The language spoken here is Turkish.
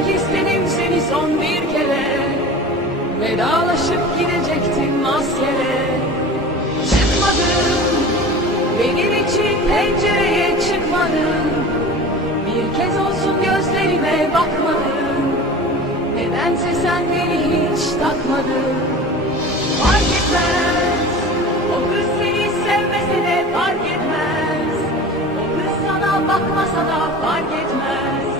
Görmek istedim seni son bir kere. Vedalaşıp gidecektin maskere Çıkmadın Benim için pencereye çıkmadın Bir kez olsun gözlerime bakmadın Nedense sen beni hiç takmadın Fark etmez O kız seni sevmese de fark etmez. O kız sana bakmasa da fark etmez.